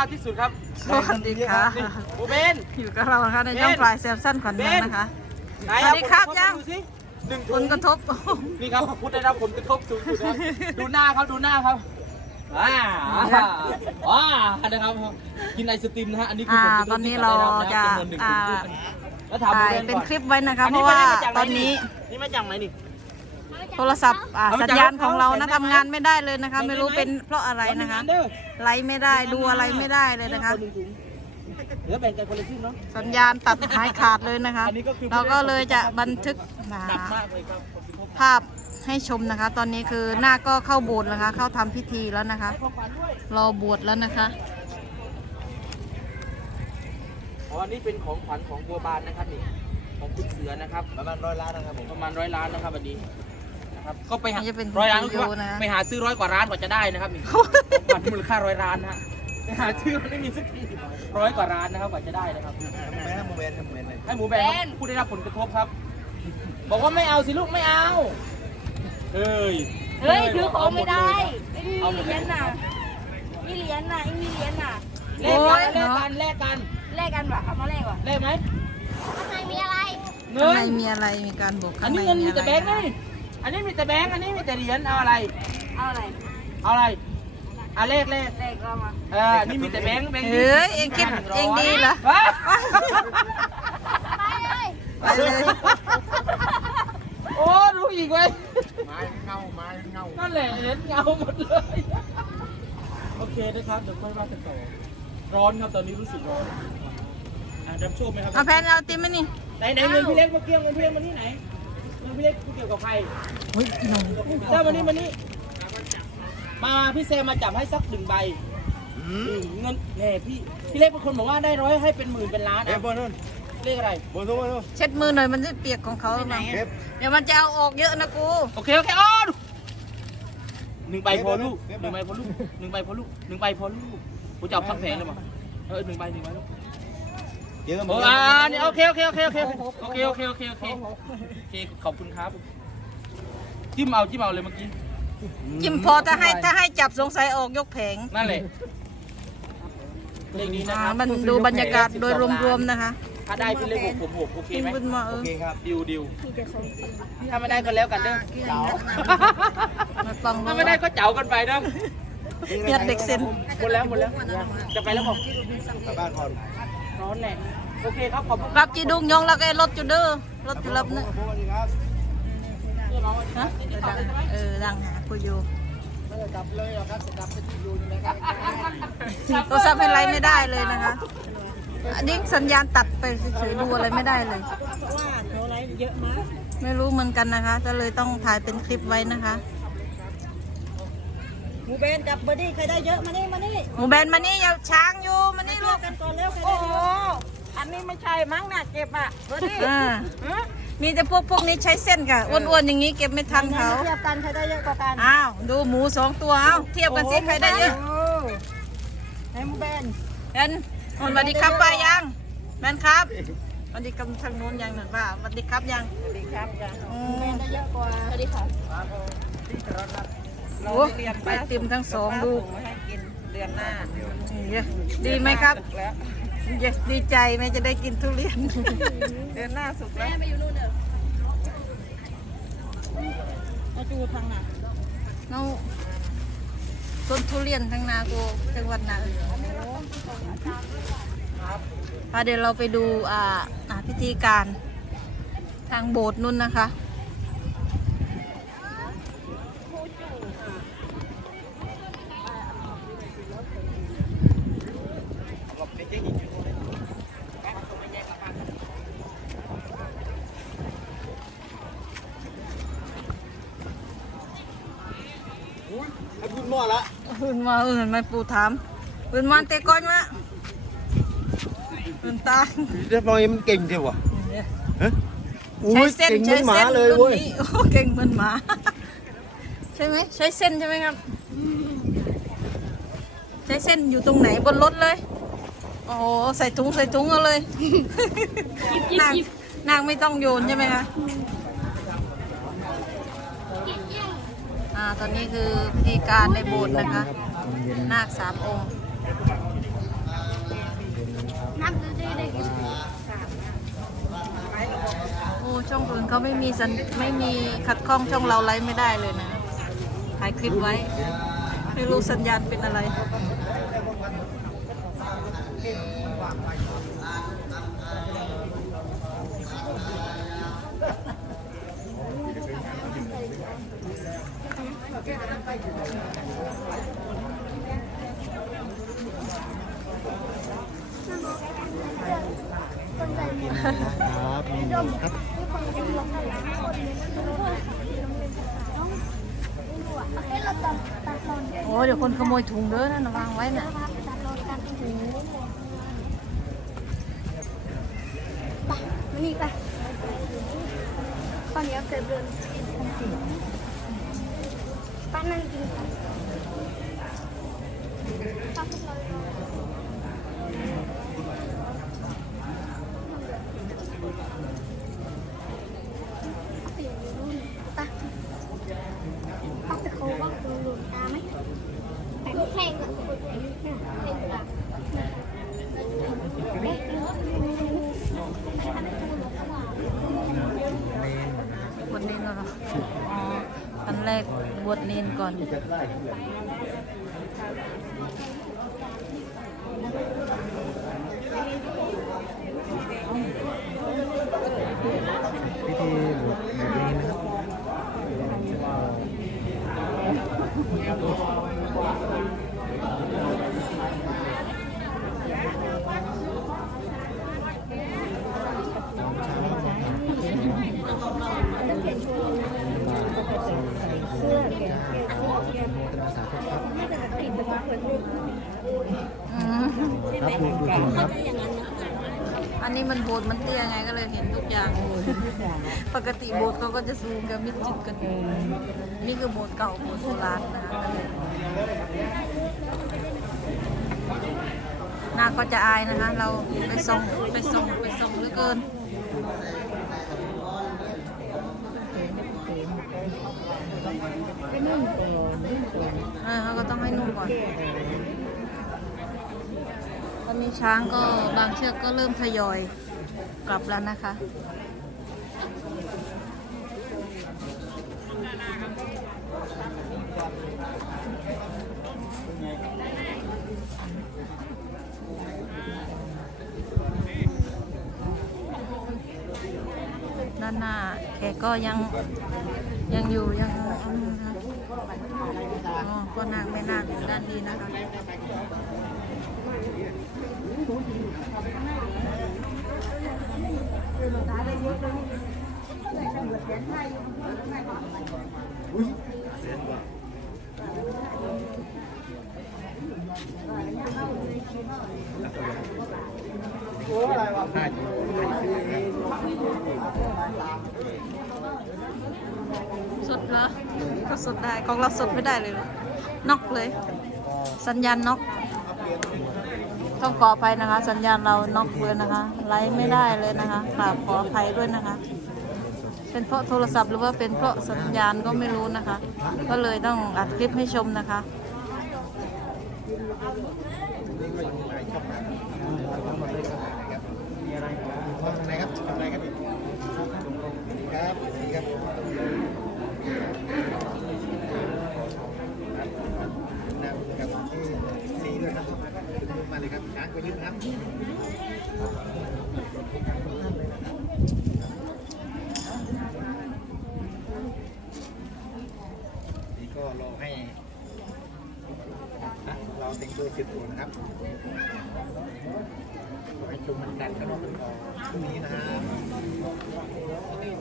มากที่สุดครับสวัสดีค่ะนี่โอเบน อยู่กับเรานะคะในช่องเบนปลายแซมสั้นขวัญเมืองนะคะ ไหนสวัสดีครับเอาผลกะทยังดูสิหนึ่งผถุลงกระทบนี่ครับพูดได้รับผลกระทบสูงสุดนะครับดูหน้าครับดูหน้าครับว้าว้านะครับกินไอศติมนะฮะอันนี้คืออ่าผลกระทบตอนนี้ที่เราได้รับนจะจำนวนหนึ่งอ่าถุงแล้วถามโอถ่ายเบนเป็นก่อนคลิปไว้นะคะอัเพราะว่าไม่ได้มจกไหตอนนี้ นี่มาจากไหนนี่ โทรศัพท์อ่าเอามาสัญจากญาณของเรารนะถเขาทำงานไม่ได้เลยนะคะแบ่งได้ไหมไม่รู้เป็นเพราะอะไรนะคะเด้อไลฟ์ไม่ได้ดูอะไรไม่ได้เลยนะคะหงถุงเหลือแบ่งกันคนละครึ่งเนาะสัญญาณตัดหายขาดเลยนะคะอันนี้ก็คือเราก็เลยจะบันทึกอ่าหนักมากเลยครับภาพให้ชมนะคะ ตอนนี้คือหน้าก็เข้าโบสถ์แล้วนะคะ เข้าทำพิธีแล้วนะคะของขวัญด้วยรอบวชแล้วนะคะอ๋ออันนี้เป็นของขวัญของบัวบานนะครับนี่ของคุณเสือนะครับประมาณร้อยล้านนะครับผมประมาณร้อยล้านนะครับวันนี้ นะครับก็ไปหานี่จะเป็นร้อยล้านวิก็ดีคือโอว่านะ ไปหาซื้อร้อยกว่าร้านกว่าจะได้นะครับนี่ของขวัญมูลค่าร้อยล้านนะฮะไปหาซื้อมันไม่มีสักทีร้อยกว่าร้านนะครับกว่าจะได้นะครับแม่ให้โมเมนต์ให้โมเมนต์เลยให้หมูแบนครับผู้ได้รับผลกระทบครับ บอกว่าไม่เอาสิลูกไม่เอาเฮ้ยเฮ้ยถือของไม่ได้ไอ้เอาหมมีดเหเลรียยญน่ะมีเหรียญน่ะไอ้มีเหรียญน่ะแลกกันแลกกันแลกกันแลกกันวะเอามาแลกวะแลกไหมข้างในมีอะไร เงิข้างในนมีอะไรมีการบวกอัข้านงนี้ในเงินมีมีอะแต่ไรแบงค์นี่ อันนี้มีแต่แบงค์อันนี้มีแต่เหรียญเอาอะไร เอาอะไรเอาอะไรเอาเลขเลขแลกเรามาเออนี่มีแต่แบงค์แบงค์เฮ้ยเองคิดเองดีเหรอว้าไปเลยไปเลยโอ้รู้อีกเว้ยไม้เงาไม้เงานั่นแหละเห็นเงาหมดเลยโอเคนะครับเดี๋ยวค่อยว่ากันต่อร้อนครับตอนนี้รู้สึกร้อนอะรับโชคไหมครับเอาแพนเอาติมไหมนี่ไหนไหนเงินพี่เล็กมาเกี่ยวเงินพี่เล็กมานี่ไหนเงิน พี่เล็กเกี่ยวกับใครเฮ้ยหนุ่มเจ้ามานี่มานี่มาพี่เซมมาจับให้สักหนึ่งใบเงินแหน่พี่พี่เล็กเป็นคนบอกว่าได้ร้อยให้เป็นหมื่นเป็นล้านเก็บอะบนนู้นเลขอะไรบนนู้นบนนู้นเช็ดมือหน่อยมันจะเปียกของเขาไหนเก็บเดี๋ยวมันจะเอาออกเยอะนะกูโอเคโอเคอ๋อดูหนึ่งใบพอลูกหนึ่งใบพอลูกหนึ่งใบพอลูกหนึ่งใบพอลูกกูจะเอาทั้งแผงเลยมั้งเออหนึ่งใบหนึ่งใบลูก เยอะโอ้อ่านี่โอเคโอเคโอเคโอเคโอเคโอเคโอเคโอเคโอเคขอบคุณครับ จิ้มเอาจิ้มเอาเลยเมื่อกี้จิมพอถ้าให้ถ้าให้จับสงสัยออกยกแผงนั่นแหละเลขนี้นะอ่าครับมันดูบรรยากาศโดยรวมๆนะคะถ้าได้เป็นเลขหกผมหกโอเคกินไหมบุญมาเอโออเคครับดิวดิวถ้าไม่ได้ก็แล้วกันเด้อเสามาฟังถ้าไม่ได้ก็เจ๋ากันไปเด้อเพียดเด็กเซ็นหมดแล้วหมดแล้วจะไปแล้วบอกกลับบ้านก่อน ร้อนแหละโอเคครับขอบคุณรับจีดุงยองแล้วก็รถจุดเด้อรถจุดรับเนี่ยสวัสดีครับฮะเออดังเออดังหาคุยอยู่ไม่ได้กลับเลยหรอกครับจะกลับไปที่อยู่นี่นะครับโทรศัพท์ให้ไลฟ์ไม่ได้เลยนะคะอันนี้สัญญาณตัดไปเฉยๆดูอะไรไม่ได้เลย ว่าเขาไลฟ์เยอะมากไม่รู้เหมือนกันนะคะ ก็เลยต้องถ่ายเป็นคลิปไว้นะคะห มูเบนจับเบอร์ดี้ใครได้เยอะมานี่มานี่หมูแบนมานี่อย่าช้างอยู่มานี่ลูกกันก่อนเร็วใครโอ้ได้โหเยอะอันนี้ไม่ใช่มั้งน่ะเก็บอะเบอร์ดี้อ่ามีแต่พวกพวกนี้ใช้เส้นค่ะอ้วนๆอย่างนี้เก็บไม่ทันเขาเทียบกันใครได้เยอะกว่ากันอ้าวดูหมูสองตัวเอ้าเทียบกันสิใครได้เยอะโไหนหมูเบนเอ็นสวัสดีครับป้ายังแมนครับสวัสดีครับทางโน้นยังหนึ่งป้าสวัสดีครับยังสวัสดีครับจ้ะอืหมูเบมนได้เยอะกว่าสวัสดีค่ะ โอ้ไปติมทั้งสองลูกให้กินเดือนหน้าดีไหมครับเย้ดีใจไหมจะได้กินทุเรียน เดือนหน้าสุกแล้วแม่ไปอยู่นู่นเด้อเอาจูทางไหนน้องต้นทุเรียนทั้งนากูจังหวัดนาพาเดี๋ยวเราไปดูอ่าอ่าพิธีการทางโบสถ์นุ่นนะคะ ให้พูดมั่วละ อื่นมาอื่นไม่ปูถามอื่นมาเตะก้อนมาอื่นตายเรียบร้อยมันเก่งเท่วะฮะอุ้ใช้ยเส้นเก่งเหมืใช้อนหมาเส้นเลยรุ่นเว้ยนี้โอ้เก่งเหมือนหมาใช่ไหมใช้เส้นใช่ไหมครับ ใช้เส้นอยู่ตรงไหนบนรถเลยโอ้โหใส่ถุงใส่ถุงเอาเลยนางนางไม่ต้องโยนใช่ไหมคะาตอนนี้คือพิธีการในโบสถ์นะคะ นาคสามองค์โอ้ช่องอื่นเขาไม่มีสัญไม่มีขัดข้องช่องเราไลฟ์ไม่ได้เลยนะถ่ายคลิปไว้ไม่รู้สัญญาณเป็นอะไร ครับนี่ครับให้เราตัดตอนโอ้เดี๋ยวคนขโมยถุงเด้อน่ะวางไว้น่ะตัดตอนกันหูไปมานี่ไปข้าวเหนียวเกิดเดือนป้านั่ง กินกันป้าพวกเรารอเอาไปอยู่นู่นไปป้าจะเขาว่าโดนหลุดตาไหม แต่แข่งอะแข่งอะเอ๊ะ บวชเนนแล้วเหรออ๋ออันแรก บวชเนนก่อนพิธีบวชเนนนะครับ อืมครับดูดูถึงครับอันนี้มันโบสถ์มันเตี้ยไงก็เลยเห็นทุกอย่าง ปกติโบสถ์เขาก็จะสูงกับมิดจิตกันนี่คือโบสถ์เก่าโบสถ์โบราณนะคะหน้าก็จะอายนะคะ เราไปส่องไปส่องไปส่องเหลือเกิน เออเขาก็ต้องให้นุ่มก่อน ตอนนี้ช้างก็บางเชือกก็เริ่มทยอยกลับแล้วนะคะด้านหน้าแกก็ยัง ยังอยู่ยังอืมนะอ๋อก็นางไม่นางอยู่ด้านนี้นะคะสด เหรอก็สดได้ของเราสดไม่ได้เลยเหรอกเลย สัญญาณน็อกต้องขออภัยนะคะ สัญญาณเราน็อกเลยนะคะไลฟ์ไม่ได้เลยนะคะกราบขออภัยด้วยนะคะ เป็นเพราะโทรศัพท์หรือว่าเป็นเพราะสัญญาณก็ไม่รู้นะคะ ก็เลยต้องอัดคลิปให้ชมนะคะมีอะไรครับอะไรครับครับนี่ครับนะครับนี่ด้วยครับมา เลยครับช้างก็ยืนครับนี่ก็รอให้เราแต่งตัวสร็จก่อนะครับขอให้ชมมันกันแล้วก็เป็นต่อพรุ่งนี้นะครับ อืม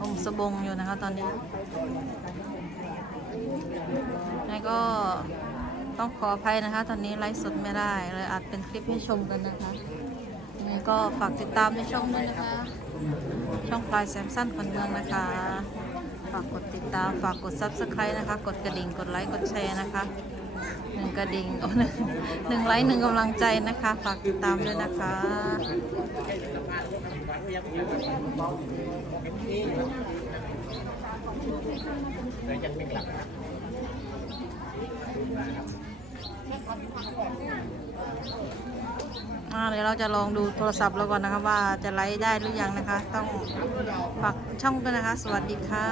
องค์ สบงอยู่นะคะตอนนี้ไงก็ต้องขออภัยนะคะ ตอนนี้ไลฟ์สดไม่ได้เลยอาจเป็นคลิปให้ชมกันนะคะยังไงก็ฝากติดตามในช่องด้วยนะคะ ช่องปลายแซมสั้นคนเมืองนะคะ ฝากกดติดตาม ฝากกด subscribe นะคะ กดกระดิ่ง กดไลค์ กดแชร์นะคะ หนึ่งกระดิ่งโอ้หนึ่งหนึ่งไลค์หนึ่งกำลังใจนะคะ ฝากติดตามด้วยนะคะ ยังเป็นหลักนะครับเดี๋ยวเราจะลองดูโทรศัพท์เราก่อนนะคะว่าจะไลฟ์ได้หรือยังนะคะ ต้องฝากช่องด้วยนะคะ สวัสดีค่ะ